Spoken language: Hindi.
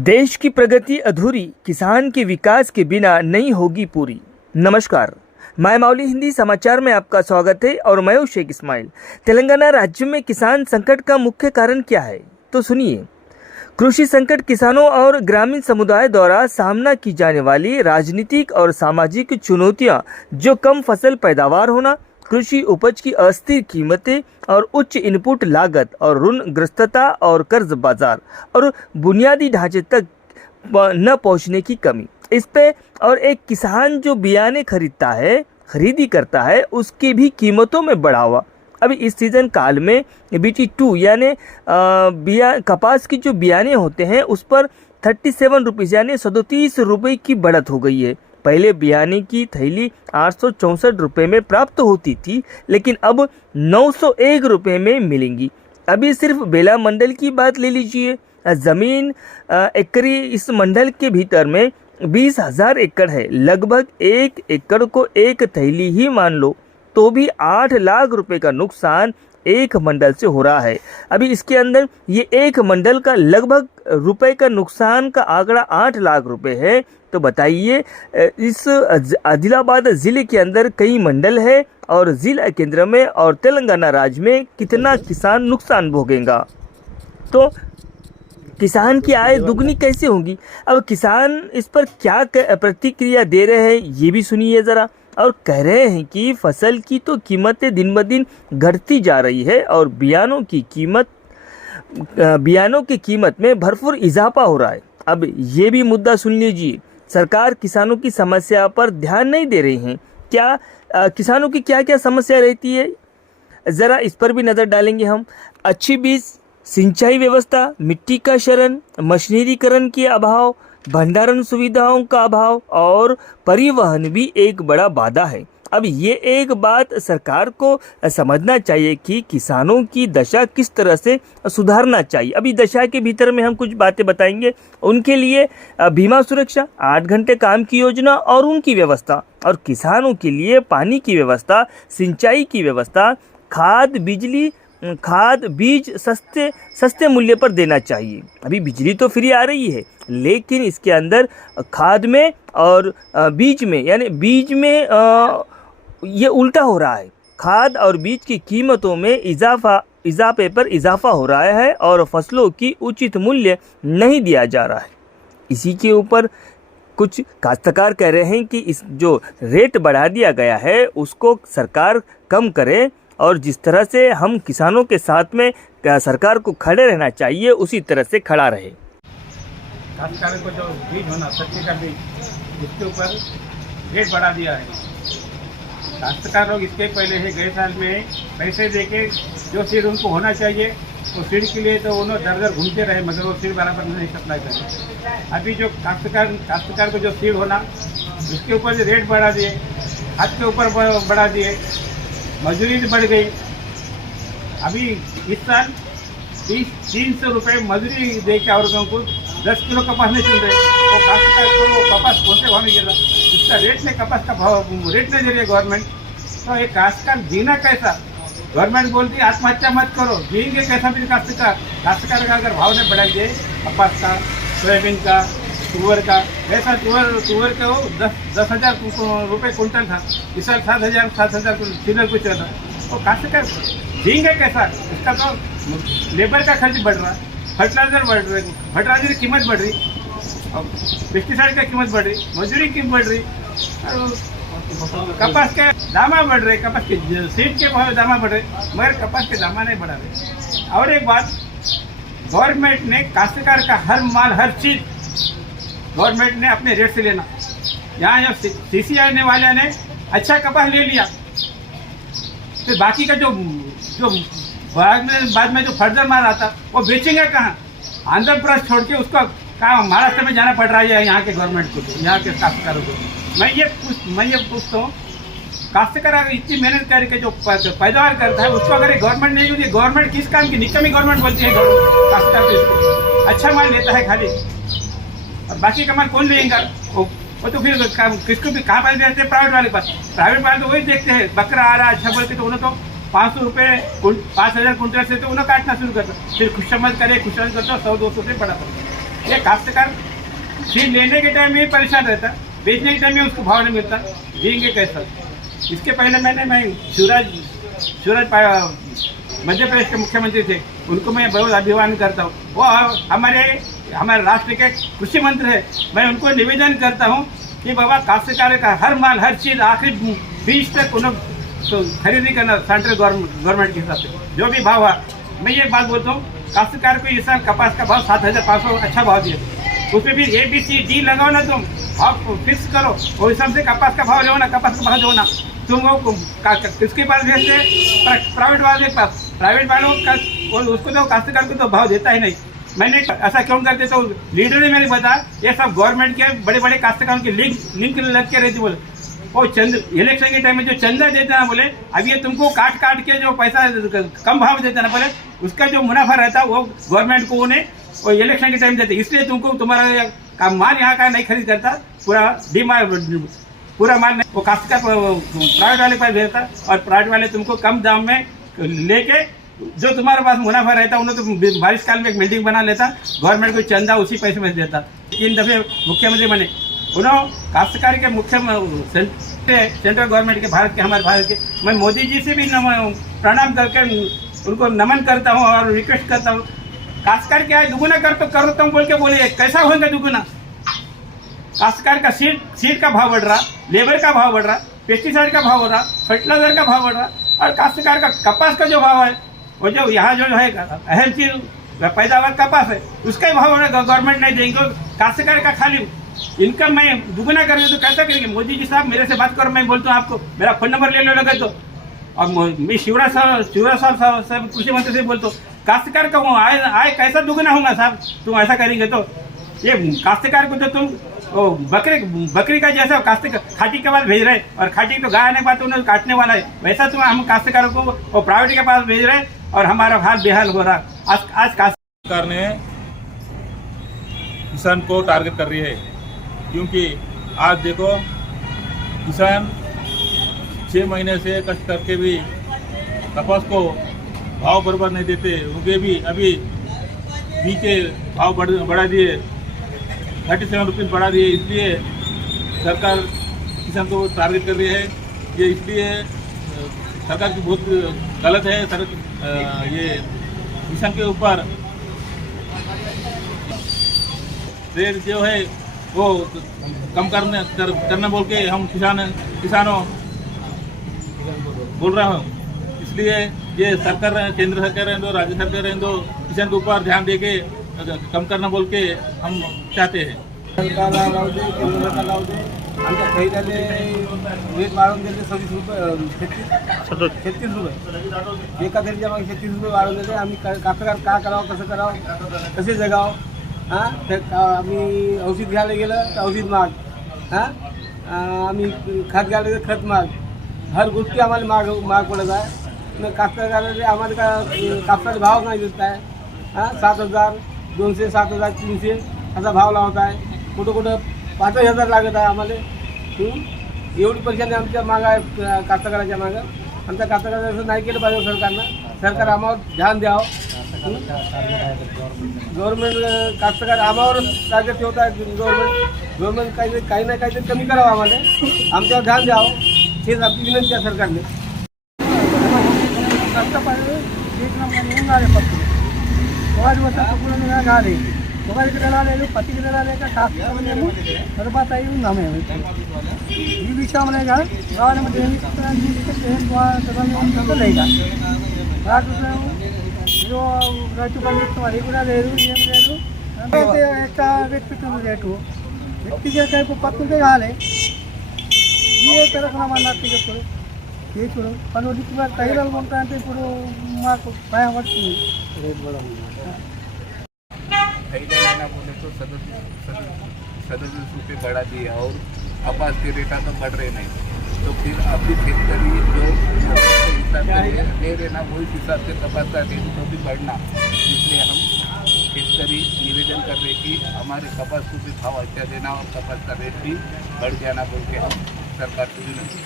देश की प्रगति अधूरी, किसान के विकास के बिना नहीं होगी पूरी। नमस्कार, मैं माउली हिंदी समाचार में आपका स्वागत है और मैं हूं शेख इस्माइल। तेलंगाना राज्य में किसान संकट का मुख्य कारण क्या है, तो सुनिए। कृषि संकट किसानों और ग्रामीण समुदाय द्वारा सामना की जाने वाली राजनीतिक और सामाजिक चुनौतियां, जो कम फसल पैदावार होना, कृषि उपज की अस्थिर कीमतें और उच्च इनपुट लागत और ऋण ग्रस्तता और कर्ज बाजार और बुनियादी ढांचे तक न पहुंचने की कमी, इस पे और एक किसान जो बियाने खरीदी करता है उसकी भी कीमतों में बढ़ावा। अभी इस सीजन काल में BT2 यानी कपास की जो बियाने होते हैं उस पर 37 रुपीज़ यानी 130 रुपये की बढ़त हो गई है। पहले बियाने की थैली 864 रुपये में प्राप्त होती थी, लेकिन अब 901 रुपये में मिलेंगी। अभी सिर्फ बेला मंडल की बात ले लीजिए। ज़मीन एकरी इस मंडल के भीतर में 20,000 एकड़ है। लगभग 1 एकड़ को एक थैली ही मान लो तो भी 8 लाख रुपए का नुकसान एक मंडल से हो रहा है। अभी इसके अंदर ये एक मंडल का लगभग रुपए का नुकसान का आंकड़ा 8 लाख रुपए है। तो बताइए, इस आदिलाबाद ज़िले के अंदर कई मंडल है और जिला केंद्र में और तेलंगाना राज्य में कितना किसान नुकसान भोगेगा। तो किसान की आय दुगनी कैसे होगी। अब किसान इस पर क्या प्रतिक्रिया दे रहे हैं ये भी सुनिए ज़रा। और कह रहे हैं कि फसल की तो कीमतें दिन ब दिन घटती जा रही है और बियानों की कीमत में भरपूर इजाफा हो रहा है। अब ये भी मुद्दा सुन लीजिए। सरकार किसानों की समस्या पर ध्यान नहीं दे रही है। क्या किसानों की क्या क्या समस्या रहती है, ज़रा इस पर भी नज़र डालेंगे हम। अच्छी बीज, सिंचाई व्यवस्था, मिट्टी का क्षरण, मशीनीकरण के अभाव, भंडारण सुविधाओं का अभाव और परिवहन भी एक बड़ा बाधा है। अब ये एक बात सरकार को समझना चाहिए कि किसानों की दशा किस तरह से सुधारना चाहिए। अभी दशा के भीतर में हम कुछ बातें बताएंगे। उनके लिए बीमा सुरक्षा, 8 घंटे काम की योजना और उनकी व्यवस्था, और किसानों के लिए पानी की व्यवस्था, सिंचाई की व्यवस्था, खाद बीज सस्ते मूल्य पर देना चाहिए। अभी बिजली तो फ्री आ रही है, लेकिन इसके अंदर खाद में और बीज में यानी बीज में ये उल्टा हो रहा है। खाद और बीज की कीमतों में इजाफे पर इजाफा हो रहा है और फसलों की उचित मूल्य नहीं दिया जा रहा है। इसी के ऊपर कुछ काश्तकार कह रहे हैं कि इस जो रेट बढ़ा दिया गया है उसको सरकार कम करे और जिस तरह से हम किसानों के साथ में सरकार को खड़े रहना चाहिए उसी तरह से खड़ा रहे। काश्तकार को जो बीज होना, सब्जी का बीज, इसके ऊपर रेट बढ़ा दिया है। काश्तकार लोग इसके पहले है गए साल में पैसे देके जो सीड उनको होना चाहिए वो सीड के लिए तो उन्होंने दर दर घूमते रहे, मगर वो सीड बराबर नहीं सप्लाई करे। अभी जो काश्तकार को जो सीड होना उसके ऊपर जो रेट बढ़ा दिए, खाद के ऊपर बढ़ा दिए, मजदूरी बढ़ गई। अभी इस साल 300 रुपये मजदूरी दे के औरतों को 10 किलो कपास नहीं चल रहे। वो काश्तकार को कपास कौन से भाव में गिरा, इसका रेट नहीं, कपास का भाव रेट नहीं दे रही है गवर्नमेंट। तो ये काश्तकार जीना कैसा। गवर्नमेंट बोलती है आत्महत्या मत करो, जिएंगे कैसा भी काश्तकार का अगर भाव नहीं बढ़ा दिए, कपास का, सोयाबीन का, तुअर का, ऐसा तुअर का वो 10,000 रुपये कुंटल था, इस साल 7,000 चिल्लर कुछ था। तो काश्तकार जिएंगे कैसा। इसका तो लेबर का खर्च बढ़ रहा, फर्टिलाइजर की कीमत बढ़ रही, और पेस्टिसाइड की कीमत बढ़ रही, मजदूरी की बढ़ रही, और कपास के दामा बढ़ रहे, कपास के सीड के भाव दामा बढ़ रहे, मगर कपास के दामा नहीं बढ़ा रहे। और एक बात, गवर्नमेंट ने काश्तकार का हर माल हर चीज गवर्नमेंट ने अपने रेट से लेना। यहाँ जब CCI वाले ने अच्छा कपास ले लिया, तो बाकी का जो बाद में जो फर्दर माल आता वो बेचेंगे कहाँ। आंध्र प्रदेश छोड़ के उसको कहाँ महाराष्ट्र में जाना पड़ रहा है यहाँ के गवर्नमेंट को, यहाँ के काश्तकारों को। मैं ये पूछता हूँ, काश्तकार अगर इतनी मेहनत करके जो पैदावार करता है उसको अगर गवर्नमेंट नहीं होती, गवर्नमेंट किस काम की निकम्मी गवर्नमेंट बोलती है काश्तकार को। इसको अच्छा माल लेता है खाली, और बाकी का माल कौन लेगा। वो तो फिर किसको भी कहाँ पास देते हैं, प्राइवेट वाले पास। प्राइवेट वाले तो वही देखते हैं, बकरा आ रहा है अच्छा बोल के, तो उन्होंने तो 500 रुपये 5,000 कुंटल से तो उन्हें काटना शुरू करता, फिर खुशमद करे, खुशमद करता 100-200 से बड़ा पड़ता। ये काश्तकार सीड लेने के टाइम में ही परेशान रहता, बेचने के टाइम में उसको भाव नहीं मिलता, जिएंगे कैसा। इसके पहले मैं सूरज मध्य प्रदेश के मुख्यमंत्री थे, उनको मैं बहुत अभिमान करता हूँ। वो हमारे राष्ट्र के कृषि मंत्री है। मैं उनको निवेदन करता हूँ कि बाबा काश्तकार का हर माल हर चीज़ आखिरी बीज तक उन्हें तो खरीदी करना सेंट्रल गवर्नमेंट के हिसाब से जो भी भाव है। मैं ये बात बोलता हूँ, काश्तकार को इस साल कपास का भाव 7,500 अच्छा भाव दिया, उसमें भी ABCD लगाओ ना, तुम भाव फिक्स करो और हिसाब से कपास का भाव लो ना, कपास का भाव दो ना। तुम वो किसके पास भेजते, प्राइवेट वाले के पास, प्राइवेट वालों का उसको तो काश्तकार को तो भाव देता ही नहीं। मैंने ऐसा क्यों करते, तो लीडर ने मेरे बताया ये सब गवर्नमेंट के बड़े बड़े काश्तकारों की लिंक लग के रहती। बोले वो इलेक्शन के टाइम में जो चंदा देते ना, बोले अब ये तुमको काट के जो पैसा कम भाव देता ना, बोले उसका जो मुनाफा रहता वो गवर्नमेंट को उन्हें वो इलेक्शन के टाइम देते, इसलिए तुमको तुम्हारा माल यहाँ का नहीं खरीद करता, पूरा माल नहीं, वो काश्तकार प्राइवेट वाले पास भेजता और प्राइवेट वाले तुमको कम दाम में लेके जो तुम्हारे पास मुनाफा रहता उन्हें तो बारिश काल में एक बिल्डिंग बना लेता, गवर्नमेंट को चंदा उसी पैसे में देता। 3 दफे मुख्यमंत्री बने उन्होंने काश्तकारी के सेंट्रल गवर्नमेंट के हमारे भारत के। मैं मोदी जी से भी प्रणाम करके उनको नमन करता हूँ और रिक्वेस्ट करता हूँ, काश्तकार क्या है दुगुना करो तुम बोल के बोले, कैसा होगा दुगुना। काश्तकार का सीड का भाव बढ़ रहा, लेबर का भाव बढ़ रहा, पेस्टिसाइड का भाव बढ़ रहा, फर्टिलाइजर का भाव बढ़ रहा, और काश्तकार का कपास का जो भाव है वो जो यहाँ जो है अहम चीज पैदावार कपास है, उसका ही भाव गवर्नमेंट नहीं देंगे। काश्तकार का खाली इनकम मैं दुगुना करेंगे तो कैसा करेंगे। मोदी जी साहब मेरे से बात करो, मैं बोलता हूँ आपको, मेरा फोन नंबर ले लो लगे तो। और मैं शिवराज साहब कृषि मंत्री से बोलता हूँ, काश्तकार का वो आय कैसा दुगुना होगा साहब, तुम ऐसा करेंगे तो। ये काश्तकार को तो तुम बकरी का जैसा खाटी के पास भेज रहे, और खाटी तो गाय आने के बाद तो उन्हें काटने वाला है, वैसा तुम हम काश्तकारों को वो प्राइवेट के पास भेज रहे और हमारा हाल बेहाल हो रहा। आज सरकार ने किसान को टारगेट कर रही है, क्योंकि आज देखो किसान 6 महीने से कष्ट करके भी कपास को भाव बराबर नहीं देते, उनके भी अभी बी के भाव बढ़ा दिए, 37 रुपीज़ बढ़ा दिए। इसलिए सरकार किसान को टारगेट कर रही है। ये इसलिए सरकार की बहुत गलत है। ये किसान के ऊपर रेट जो है वो कम करना बोल के हम किसानों बोल रहा हूँ। इसलिए ये सरकार, केंद्र सरकार रहें दो, राज्य सरकार रहें दो, किसान के ऊपर ध्यान दे के कम करना बोल के हम चाहते हैं। सरकार लावू दे, केंद्र सरकार लावू दे, आमच्या खैऱ्याले रेट वाढवून दिले 26 रुपये, 36 रुपये एका तरीच्या मागे 36 रुपये वाढवून दिले। आम्ही कास्तकार काय करावं, कसं करावं, कसे जगावं। आम्ही औषध घ्यायला गेलं तर औषध महाग, आम्ही खत घ्यायला गेलं खत महाग, हर गोष्टी आम्हाला महाग पडत आहे। मग कास्तकाराला आम्हाला का कापसाचा भाव नाही देत आहे, 7,200 7,300 असा भाव लावत आहे। कुठं 5,000 लागत आहे आम्हाला। एवढी परेशानी आमच्या मागं आहे, कास्तकाराच्या मागं। आमच्या कास्तकाराला असं नाही केलं पाहिजे सरकारनं। सरकार आम्हावर ध्यान द्यावं। गव्हर्नमेंट कास्तकार आम्हावरच टार्गेट ठेवत आहे। गव्हर्नमेंट काही ना काहीतरी कमी करावं, आम्हाला आमच्यावर ध्यान द्यावं, हेच आमची विनंती आहे सरकारने। కష్టపడి తీసినాం కానీ ఒకరికి నెలలేదు 10కి నెలలేక కాస్తేమో తరువాత అయి ఉన్నాం మేము ఈ విషయంలో గవర్నమెంట్ ఏం తీసుకుంటే లేక రైతు బంధు అది కూడా లేదు, ఏం లేదు। ఎట్లా వ్యక్తిత్వం రేటు వ్యక్తిగత పత్తుకే కాలే ఏ తెలంగాణ అన్నట్టు చెప్పుడు చేసుడు పనులు ఇప్పుడు తగిలాలు ఉంటాయంటే ఇప్పుడు మాకు భయం పడుతుంది। రేట్ కూడా लेना बोले तो 37 रुपये बढ़ा दिया और कपास के रेटा तो बढ़ रहे नहीं, तो फिर अभी खेती जो हिसाब से ले रहे ना वही हिसाब से कपास का रेट तो भी बढ़ना। इसलिए हम खेती निवेदन कर रहे कि हमारे कपास को भी भाव अच्छा देना और कपास का रेट भी बढ़ जाना बोल के हम सरकार से विनती